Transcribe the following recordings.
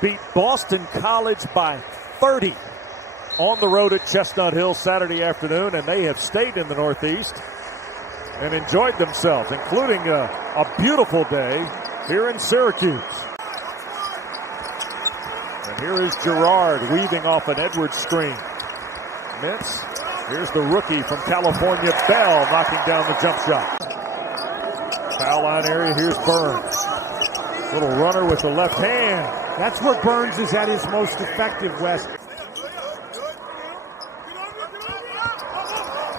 beat Boston College by 30 on the road at Chestnut Hill Saturday afternoon, and they have stayed in the Northeast and enjoyed themselves, including a beautiful day here in Syracuse. And here is Girard weaving off an Edwards screen. Mintz, here's the rookie from California, Bell, knocking down the jump shot. Foul line area, here's Burns. Little runner with the left hand. That's where Burns is at his most effective, Wes.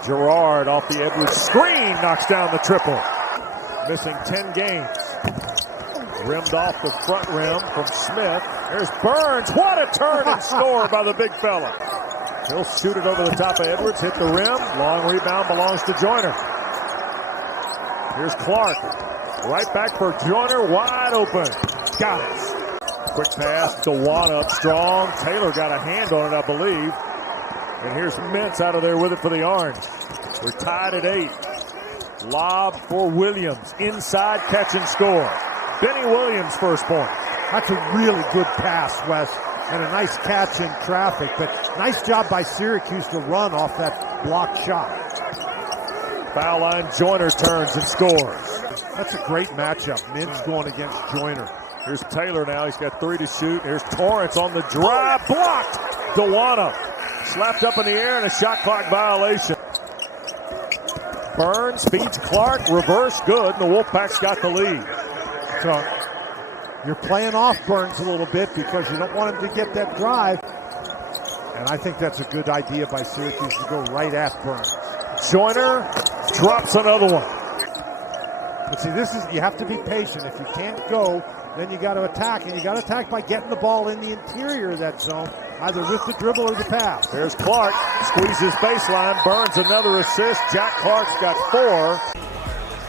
Girard off the Edwards screen, knocks down the triple. Missing 10 games. Rimmed off the front rim from Smith. There's Burns. What a turn and score by the big fella. He'll shoot it over the top of Edwards, hit the rim. Long rebound belongs to Joyner. Here's Clark. Right back for Joyner, wide open. Got it. Quick pass, DeWanna up strong. Taylor got a hand on it, I believe. And here's Mintz out of there with it for the Orange. We're tied at 8. Lob for Williams. Inside catch and score. Benny Williams first point. That's a really good pass, Wes, and a nice catch in traffic. But nice job by Syracuse to run off that blocked shot. Foul line, Joyner turns and scores. That's a great matchup. Mintz going against Joyner. Here's Taylor now. He's got 3 to shoot. Here's Torrance on the drive. Blocked. DeWanna slapped up in the air and a shot clock violation. Burns feeds Clark. Reverse good. And the Wolfpack's got the lead. So you're playing off Burns a little bit because you don't want him to get that drive. And I think that's a good idea by Syracuse to go right at Burns. Joyner drops another one. But see, you have to be patient. If you can't go, then you got to attack. And you got to attack by getting the ball in the interior of that zone, either with the dribble or the pass. There's Clark. Squeezes baseline. Burns another assist. Jack Clark's got 4.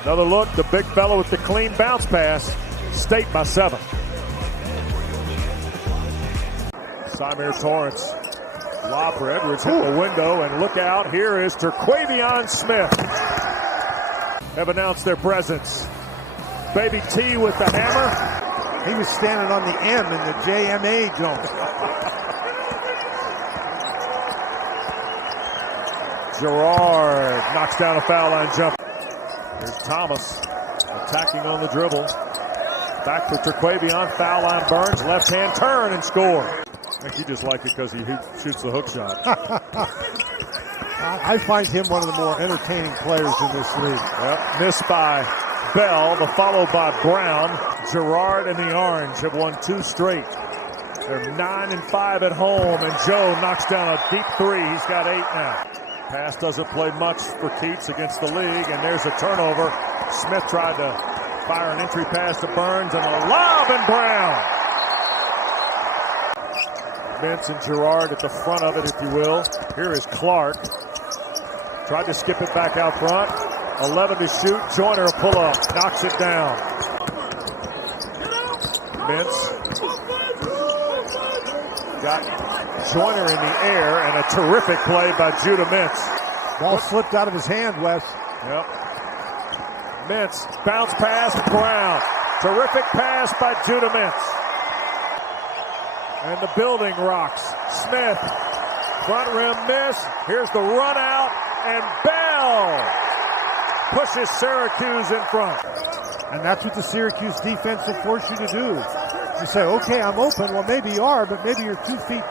Another look. The big fella with the clean bounce pass. State by 7. Symir Torrance. Lob for Edwards. Hit the window. And look out. Here is Terquavion Smith. Have announced their presence. Baby T with the hammer. He was standing on the M in the JMA zone. Girard knocks down a foul line jump. Here's Thomas attacking on the dribble. Back for Terquavion. Foul line Burns. Left hand turn and score. I think he just liked it because he shoots the hook shot. I find him one of the more entertaining players in this league. Yep. Missed by Bell, the follow by Brown. Girard and the Orange have won 2 straight. They're 9-5 at home, and Joe knocks down a deep 3. He's got 8 now. Pass doesn't play much for Keats against the league, and there's a turnover. Smith tried to fire an entry pass to Burns, and a lob, and Brown. Mintz and Girard at the front of it, if you will. Here is Clark. Tried to skip it back out front. 11 to shoot. Joyner a pull up. Knocks it down. Mintz got Joyner in the air, and a terrific play by Judah Mintz. Ball slipped out of his hand, Wes. Yep. Mintz, bounce pass, Brown. Terrific pass by Judah Mintz. And the building rocks. Smith, front rim miss. Here's the run out, and Bell pushes Syracuse in front. And that's what the Syracuse defense will force you to do. You say, okay, I'm open. Well, maybe you are, but maybe you're 2 feet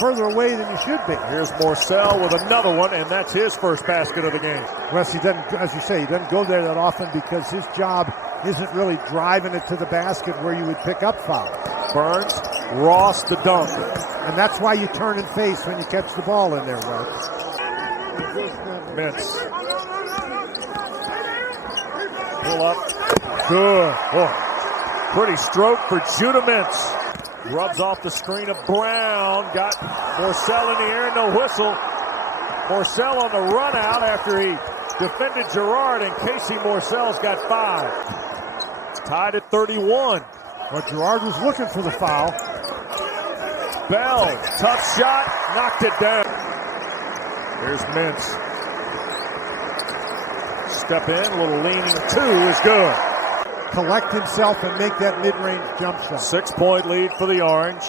further away than you should be. Here's Morcell with another one, and that's his first basket of the game. Wes, he doesn't, as you say, he doesn't go there that often because his job isn't really driving it to the basket where you would pick up fouls. Burns, Ross the dunk. And that's why you turn and face when you catch the ball in there, Wes. Mintz. Pull up. Good. Oh. Pretty stroke for Judah Mintz. Rubs off the screen of Brown. Got Morcell in the air, no whistle. Morcell on the run out after he defended Girard, and Casey Morcell's got 5. Tied at 31. But Girard was looking for the foul. Bell, tough shot, knocked it down. Here's Mintz. Step in, a little leaning 2 is good. collect himself and make that mid-range jump shot. 6-point lead for the Orange.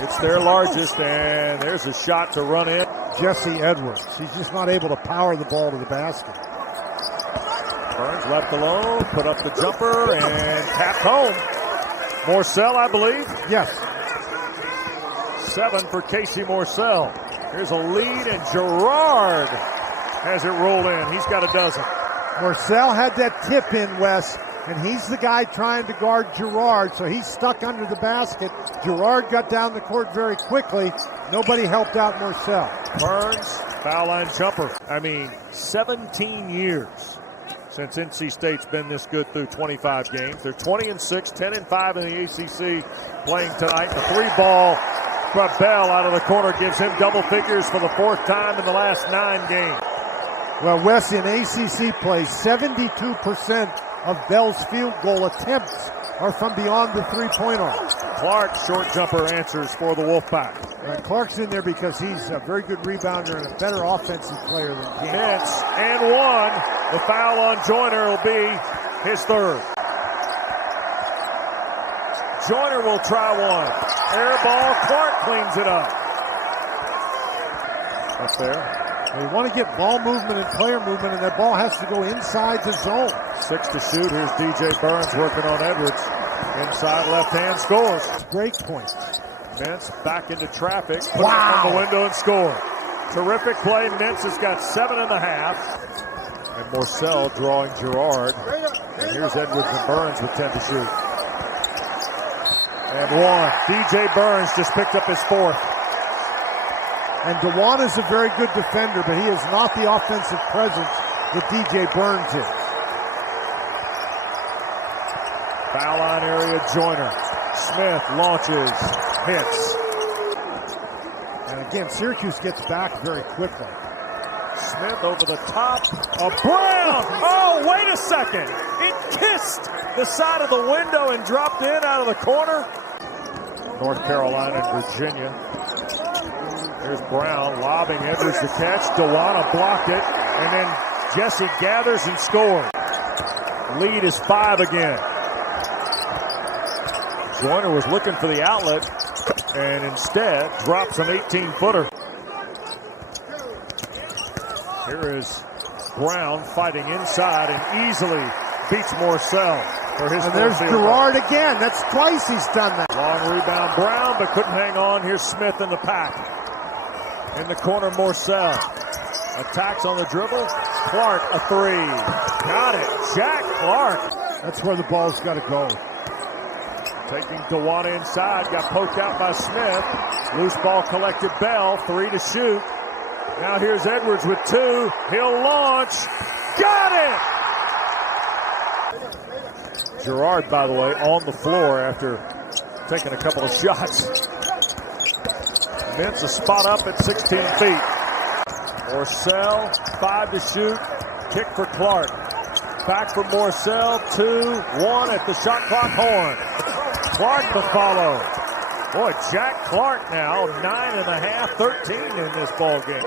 It's their largest, and there's a shot to run in. Jesse Edwards. He's just not able to power the ball to the basket. Burns left alone, put up the jumper, and tapped home. Morcell, I believe. Yes. 7 for Casey Morcell. Here's a lead, and Gerard has it rolled in. He's got a dozen. Morcell had that tip in, Wes, and he's the guy trying to guard Gerard, so he's stuck under the basket. Gerard got down the court very quickly. Nobody helped out Morcell. Burns, foul line jumper. 17 years since NC State's been this good through 25 games. They're 20-6, 10-5 in the ACC playing tonight. The 3-ball from Bell out of the corner gives him double figures for the 4th time in the last 9 games. Well, Wes, in ACC play, 72% of Bell's field goal attempts are from beyond the three-point arc. Clark, short jumper, answers for the Wolfpack. Clark's in there because he's a very good rebounder and a better offensive player than King. Mintz and 1. The foul on Joyner will be his 3rd. Joyner will try 1. Air ball, Clark cleans it up. Up there. They want to get ball movement and player movement, and that ball has to go inside the zone. 6 to shoot. Here's DJ Burns working on Edwards. Inside left hand scores. Break point. Mintz back into traffic. Put it from the window and score. Terrific play. Mintz has got 7.5. And Morcell drawing Gerard. And here's Edwards and Burns with 10 to shoot. And 1. DJ Burns just picked up his 4th. And DeWan is a very good defender, but he is not the offensive presence that DJ Burns is. Foul line area, Joyner. Smith launches, hits. And again, Syracuse gets back very quickly. Smith over the top of Brown. Oh, wait a second. It kissed the side of the window and dropped in out of the corner. North Carolina and Virginia. Here's Brown lobbing Edwards to catch. Dewana blocked it. And then Jesse gathers and scores. Lead is 5 again. Joyner was looking for the outlet and instead drops an 18-footer. Here is Brown fighting inside and easily beats Morcell for his. And there's Gerard again. That's twice he's done that. Long rebound, Brown, but couldn't hang on. Here's Smith in the pack. In the corner, Morcell. Attacks on the dribble. Clark, a 3. Got it. Jack Clark. That's where the ball's got to go. Taking Dewana inside. Got poked out by Smith. Loose ball collected Bell. 3 to shoot. Now here's Edwards with 2. He'll launch. Got it! Gerard, by the way, on the floor after taking a couple of shots. Mintz a spot up at 16 feet. Morcell, 5 to shoot. Kick for Clark. Back for Morcell, 2-1 at the shot clock horn. Clark the follow. Boy, Jack Clark now, 9.5, 13 in this ball game.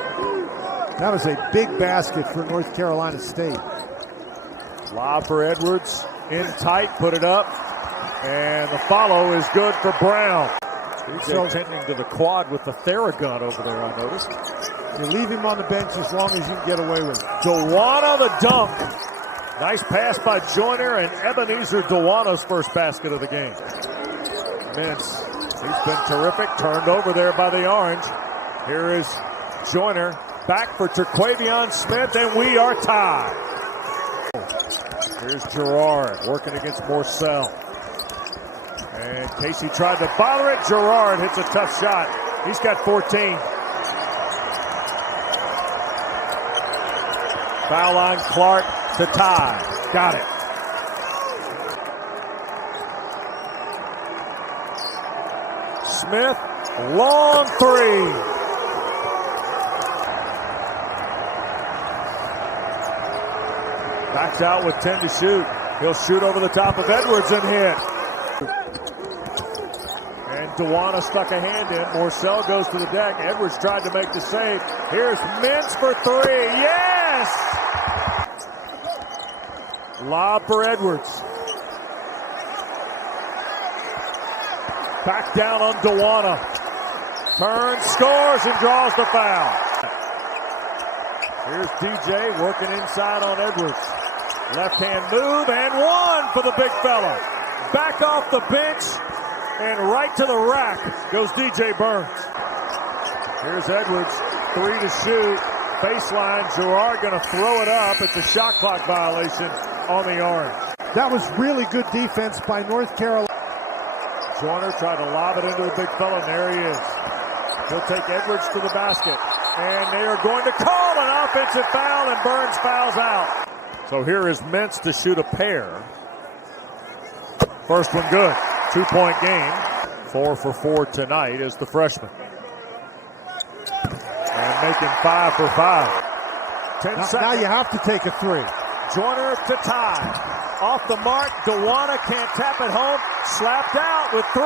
That was a big basket for North Carolina State. Lob for Edwards. In tight, put it up. And the follow is good for Brown. DJ tending to the quad with the Theragun over there, I noticed. You leave him on the bench as long as you can get away with it. Dewana the dunk. Nice pass by Joyner and Ebenezer Dewana's first basket of the game. Mintz, he's been terrific. Turned over there by the Orange. Here is Joyner. Back for Terquavion Smith, and we are tied. Here's Gerard working against Morcell. And Casey tried to bother it. Gerard hits a tough shot. He's got 14. Foul line, Clark to tie. Got it. Smith, long 3. Backs out with 10 to shoot. He'll shoot over the top of Edwards and hit. And Dewana stuck a hand in. Morcell goes to the deck. Edwards tried to make the save. Here's Mintz for 3. Yes! Lob for Edwards. Back down on Dewana. Turns, scores, and draws the foul. Here's DJ working inside on Edwards. Left-hand move, and one for the big fella. Back off the bench, and right to the rack goes DJ Burns. Here's Edwards, 3 to shoot. Baseline, Girard going to throw it up. It's a shot clock violation on the Orange. That was really good defense by North Carolina. Joyner tried to lob it into the big fella, and there he is. He'll take Edwards to the basket, and they are going to call an offensive foul, and Burns fouls out. So here is Mintz to shoot a pair. First one good. 2-point game. 4 for 4 tonight is the freshman. And making 5 for 5. 10 seconds. Now you have to take a 3. Joyner to tie. Off the mark. Dewana can't tap it home. Slapped out with 3.